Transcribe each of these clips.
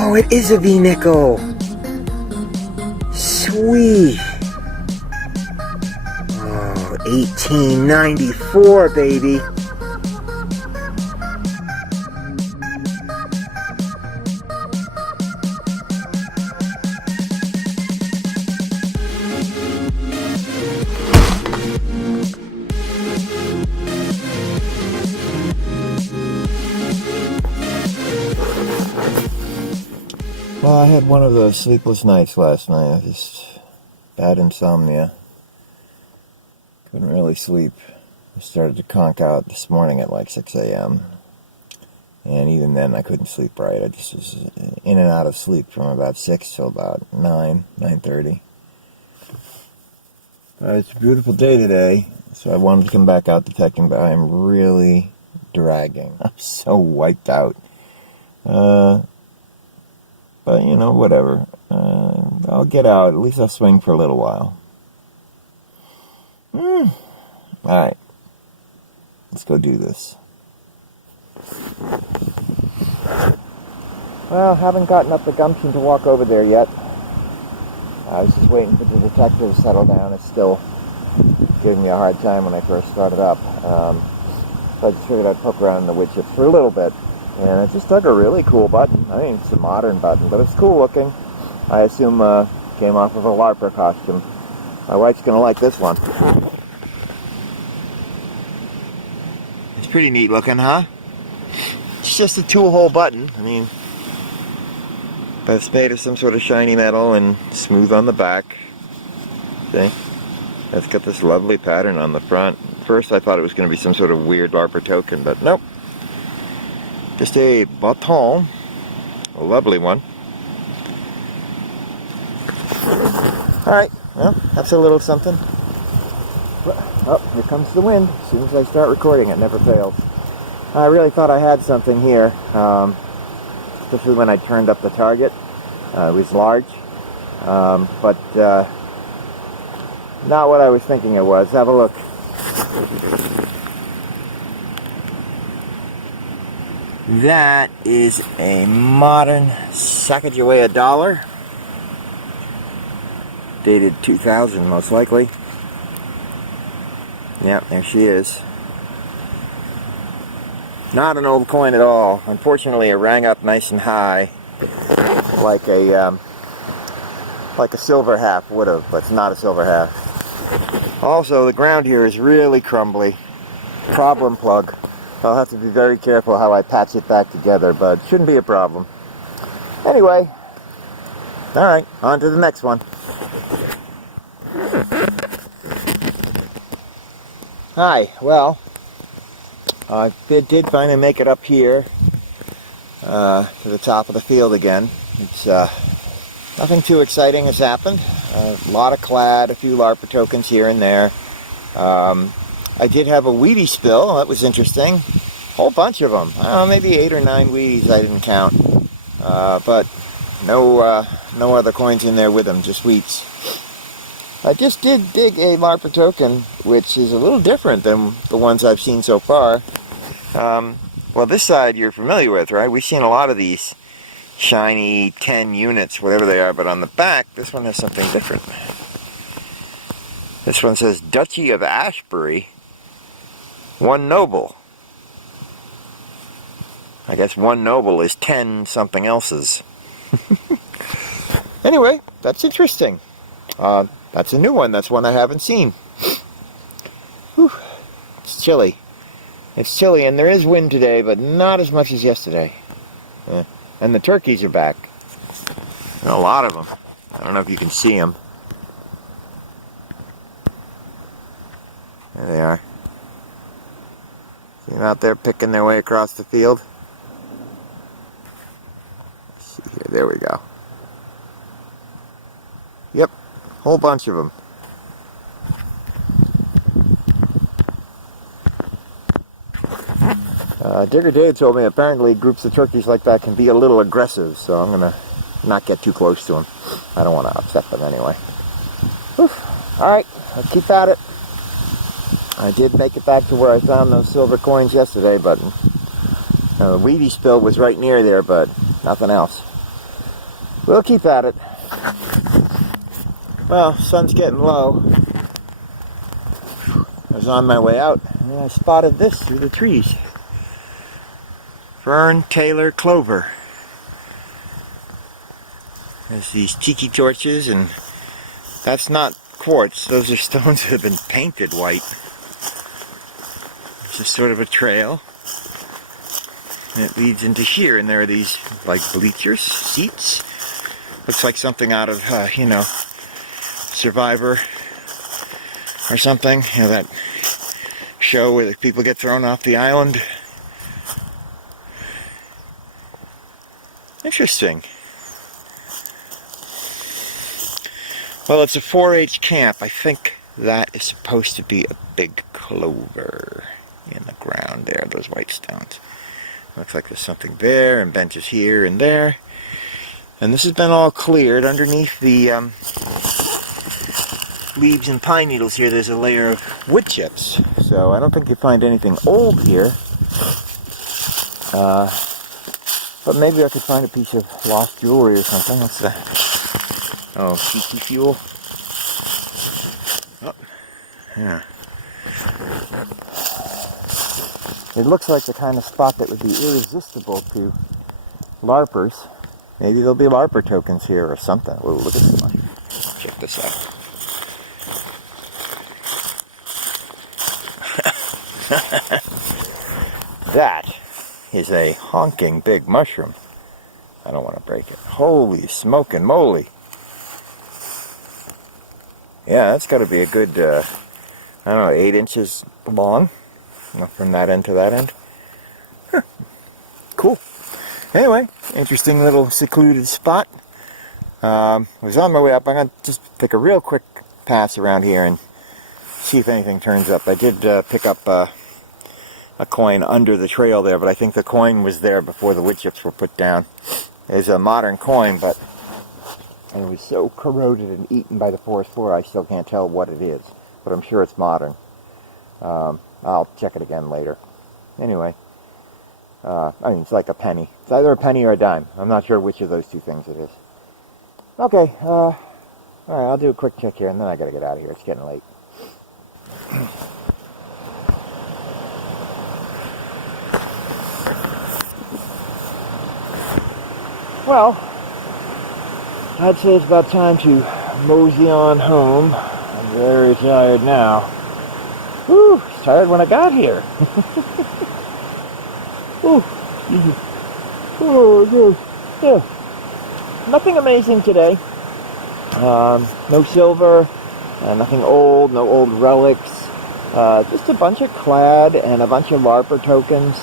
Oh, it is a V-nickel. Sweet. Oh, 1894, baby. Well, I had one of those sleepless nights last night. Just bad insomnia. Couldn't really sleep. I started to conk out this morning at like 6 a.m. And even then I couldn't sleep right. I just was in and out of sleep from about 6 till about 9:30. It's a beautiful day today, so I wanted to come back out detecting, but I'm really dragging. I'm so wiped out. But, you know, whatever. I'll get out. At least I'll swing for a little while. Alright. Let's go do this. Well, haven't gotten up the gumption to walk over there yet. I was just waiting for the detective to settle down. It's still giving me a hard time when I first started up. So I just figured I'd poke around in the wood chips for a little bit. And I just dug a really cool button. I mean, it's a modern button, but it's cool looking. I assume came off of a LARPer costume. My wife's going to like this one. It's pretty neat looking, huh? It's just a tool-hole button. I mean, but it's made of some sort of shiny metal and smooth on the back. See? It's got this lovely pattern on the front. First I thought it was going to be some sort of weird LARPer token, but nope. Just a baton, a lovely one. Alright, well, that's a little something. Oh, here comes the wind. As soon as I start recording, it never fails. I really thought I had something here, especially when I turned up the target. It was large, but not what I was thinking it was. Have a look. That is a modern Sacagawea dollar, dated 2000 most likely. Yeah, there she is. Not an old coin at all. Unfortunately, it rang up nice and high, like a silver half would have, but it's not a silver half. Also, the ground here is really crumbly. Problem plug. I'll have to be very careful how I patch it back together, but it shouldn't be a problem. Anyway, alright, on to the next one. Hi, well, I did finally make it up here to the top of the field again. It's nothing too exciting has happened. A lot of clad, a few LARPer tokens here and there. I did have a Wheatie spill. That was interesting. A whole bunch of them. I don't know, maybe 8 or 9 Wheaties. I didn't count. But no other coins in there with them, just wheats. I just did dig a LARPer token, which is a little different than the ones I've seen so far. Well, this side you're familiar with, right? We've seen a lot of these shiny 10 units, whatever they are, but on the back, this one has something different. This one says Duchy of Ashbury, 1 noble. I guess 1 noble is 10 something else's. Anyway, that's interesting. That's a new one. That's one I haven't seen. Whew. It's chilly. It's chilly, and there is wind today, but not as much as yesterday. And the turkeys are back. And a lot of them. I don't know if you can see them. There they are. See them out there picking their way across the field? Let's see here, there we go. Yep, whole bunch of them. Digger Dave told me apparently groups of turkeys like that can be a little aggressive, so I'm gonna not get too close to them. I don't want to upset them anyway. Alright, let's keep at it. I did make it back to where I found those silver coins yesterday, but the weedy spill was right near there, but nothing else. We'll keep at it. Well, sun's getting low. I was on my way out, and I spotted this through the trees. Fern Taylor Clover. There's these tiki torches, and that's not quartz. Those are stones that have been painted white. It's just sort of a trail, and it leads into here, and there are these like bleachers, seats. Looks like something out of, you know, Survivor or something. You know, that show where the people get thrown off the island. Interesting. Well, it's a 4-H camp. I think that is supposed to be a big clover in the ground there, those white stones. Looks like there's something there, and benches here and there. And this has been all cleared. Underneath the leaves and pine needles here, there's a layer of wood chips. So I don't think you find anything old here. But maybe I could find a piece of lost jewelry or something. What's that? Oh, tiki fuel. Oh, yeah. It looks like the kind of spot that would be irresistible to LARPers. Maybe there'll be LARPer tokens here or something. Oh, look at this mushroom. Check this out. That is a honking big mushroom. I don't want to break it. Holy smoking moly. Yeah, that's got to be a good, I don't know, 8 inches long. From that end to that end. Huh. Cool. Anyway, interesting little secluded spot. I was on my way up. I'm going to just take a real quick pass around here and see if anything turns up. I did pick up a coin under the trail there, but I think the coin was there before the wood chips were put down. It's a modern coin, but it was so corroded and eaten by the forest floor I still can't tell what it is. But I'm sure it's modern. I'll check it again later. Anyway, I mean, it's like a penny. It's either a penny or a dime. I'm not sure which of those two things it is. Okay, alright, I'll do a quick check here, and then I gotta get out of here. It's getting late. Well, I'd say it's about time to mosey on home. I'm very tired now. Whew, tired when I got here. Yeah. Nothing amazing today. No silver, nothing old, no old relics. Just a bunch of clad and a bunch of LARPer tokens.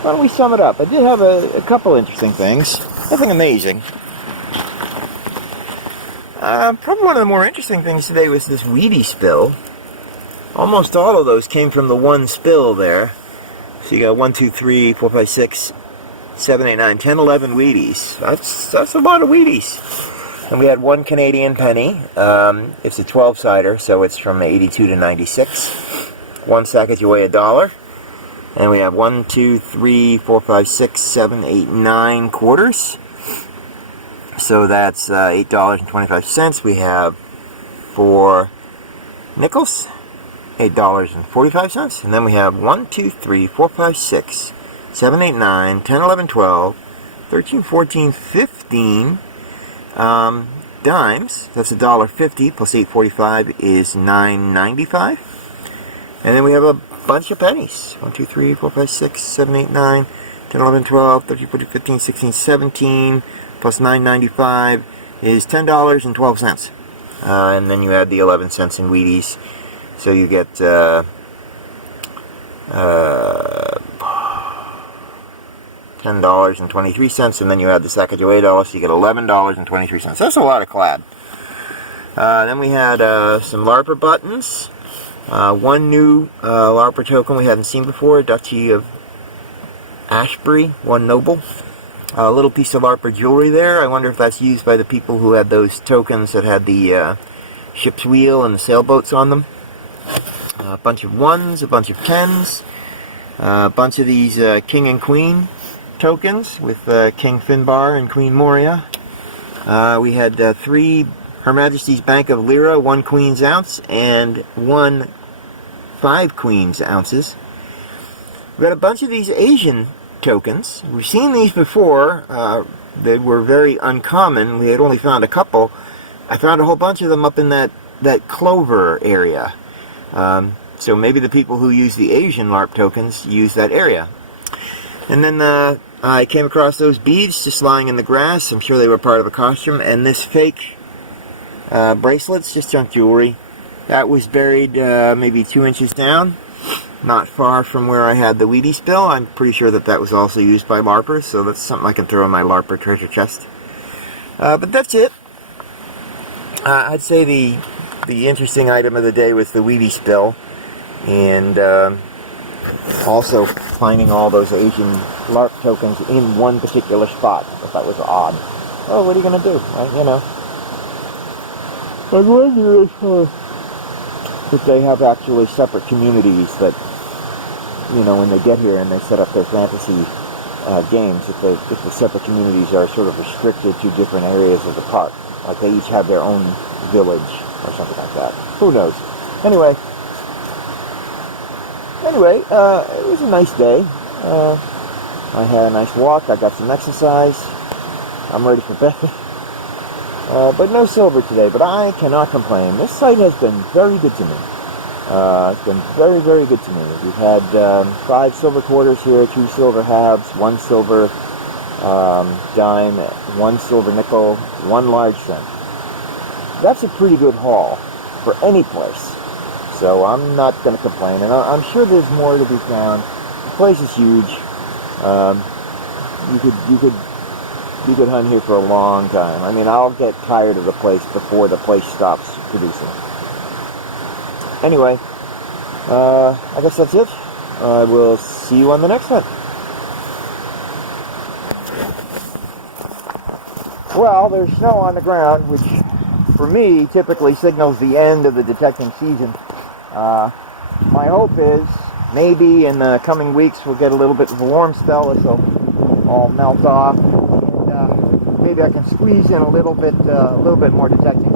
Why don't we sum it up? I did have a couple interesting things. Nothing amazing. Probably one of the more interesting things today was this weedy spill. Almost all of those came from the one spill there. So you got 1, 2, 3, 4, 5, 6, 7, 8, 9, 10, 11 Wheaties. That's a lot of Wheaties. And we had one Canadian penny. It's a 12-sider, so it's from 82 to 96. One Sacagawea dollar. And we have 1, 2, 3, 4, 5, 6, 7, 8, 9 quarters. So that's $8.25. We have 4 nickels, $8.45. And then we have 1, 2, 3, 4, 5, 6, 7, 8, 9, 10, 11, 12, 13, 14, 15 dimes. That's $1.50 plus $8.45 is $9.95. And then we have a bunch of pennies. 1, 2, 3, 4, 5, 6, 7, 8, 9, 10, 11, 12, 13, 14, 15, 16, 17 plus $9.95 is $10.12. and then you add the 11 cents in Wheaties, so you get $10.23, and then you add the Sacagawea, so you get $11.23. That's a lot of clad. Then we had some LARPer buttons. One new LARPer token we hadn't seen before, Duchy of Ashbury, one noble. A little piece of LARPer jewelry there. I wonder if that's used by the people who had those tokens that had the ship's wheel and the sailboats on them. A bunch of 1s, a bunch of 10s, a bunch of these King and Queen tokens with King Finbar and Queen Moria. We had 3 Her Majesty's Bank of Lira, 1 Queen's Ounce, and 1 5 Queen's Ounces. We got a bunch of these Asian tokens. We've seen these before. They were very uncommon. We had only found a couple. I found a whole bunch of them up in that Clover area. So maybe the people who use the Asian LARP tokens use that area. And then I came across those beads just lying in the grass. I'm sure they were part of a costume. And this fake bracelets, just junk jewelry. That was buried maybe 2 inches down, not far from where I had the Wheaties spill. I'm pretty sure that that was also used by LARPers, so that's something I can throw in my LARPer treasure chest. But that's it. I'd say the interesting item of the day was the Wheaties spill, and also finding all those Asian LARP tokens in one particular spot. I thought that was odd. Oh, what are you going to do? You know. I wonder if they have actually separate communities that, you know, when they get here and they set up their fantasy games, if the separate communities are sort of restricted to different areas of the park. Like they each have their own village or something like that. Who knows? Anyway, it was a nice day. I had a nice walk. I got some exercise. I'm ready for bed. But no silver today, but I cannot complain. This site has been very good to me. It's been very, very good to me. We've had 5 silver quarters here, 2 silver halves, 1 silver dime, 1 silver nickel, 1 large cent. That's a pretty good haul for any place. So I'm not going to complain, and I'm sure there's more to be found. The place is huge. You could hunt here for a long time. I mean, I'll get tired of the place before the place stops producing. Anyway, I guess that's it. I will see you on the next hunt. Well, there's snow on the ground, which for me typically signals the end of the detecting season. My hope is maybe in the coming weeks we'll get a little bit of a warm spell. It'll all melt off. Maybe I can squeeze in a little bit more detecting.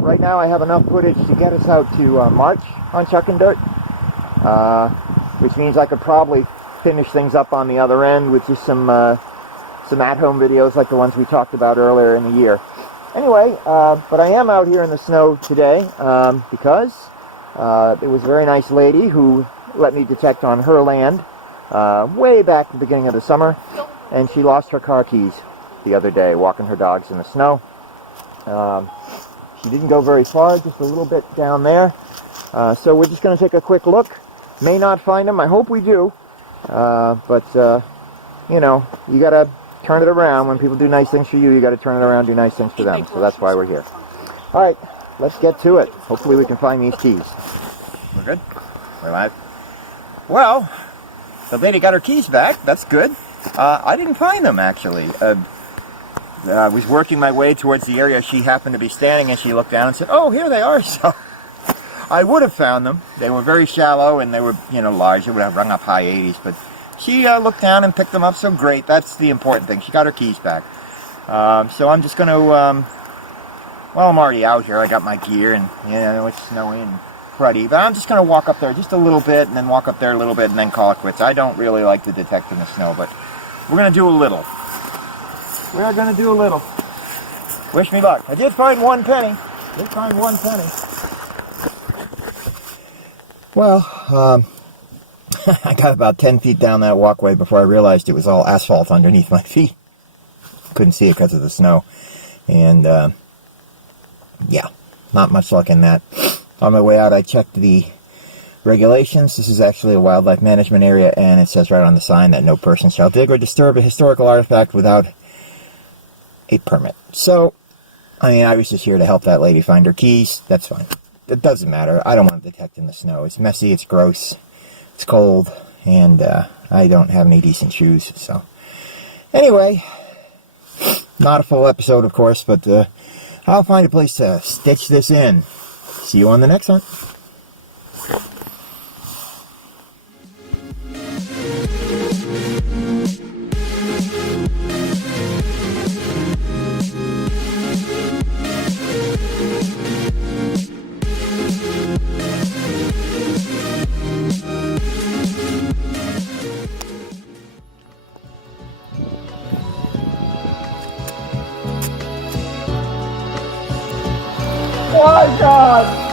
Right now I have enough footage to get us out to March on Chuckin Dirt, which means I could probably finish things up on the other end with just some at-home videos like the ones we talked about earlier in the year. Anyway, but I am out here in the snow today because there was a very nice lady who let me detect on her land way back at the beginning of the summer, and she lost her car keys the other day walking her dogs in the snow. She didn't go very far, just a little bit down there. So we're just going to take a quick look. May not find them. I hope we do. But you know, you got to turn it around. When people do nice things for you, you got to turn it around and do nice things for them. So that's why we're here. All right, let's get to it. Hopefully we can find these keys. We're good? We're live? Well, the lady got her keys back. That's good. I didn't find them, actually. I was working my way towards the area she happened to be standing, and she looked down and said, "Oh, here they are." So I would have found them. They were very shallow, and they were, you know, large. It would have rung up high 80s, but she looked down and picked them up, so great. That's the important thing. She got her keys back. So I'm just going to, well, I'm already out here. I got my gear, and, you know, it's snowing and cruddy, but I'm just going to walk up there just a little bit, and then walk up there a little bit, and then call it quits. I don't really like to detect in the snow, but we're going to do a little. We are going to do a little. Wish me luck. I did find 1 penny. Well, I got about 10 feet down that walkway before I realized it was all asphalt underneath my feet. Couldn't see it because of the snow. And, yeah, not much luck in that. On my way out, I checked the regulations. This is actually a wildlife management area, and it says right on the sign that no person shall dig or disturb a historical artifact without a permit. So, I mean, I was just here to help that lady find her keys. That's fine. It doesn't matter. I don't want to detect in the snow. It's messy, it's gross, it's cold, and I don't have any decent shoes. So, anyway, not a full episode, of course, but I'll find a place to stitch this in. See you on the next one. Oh my God!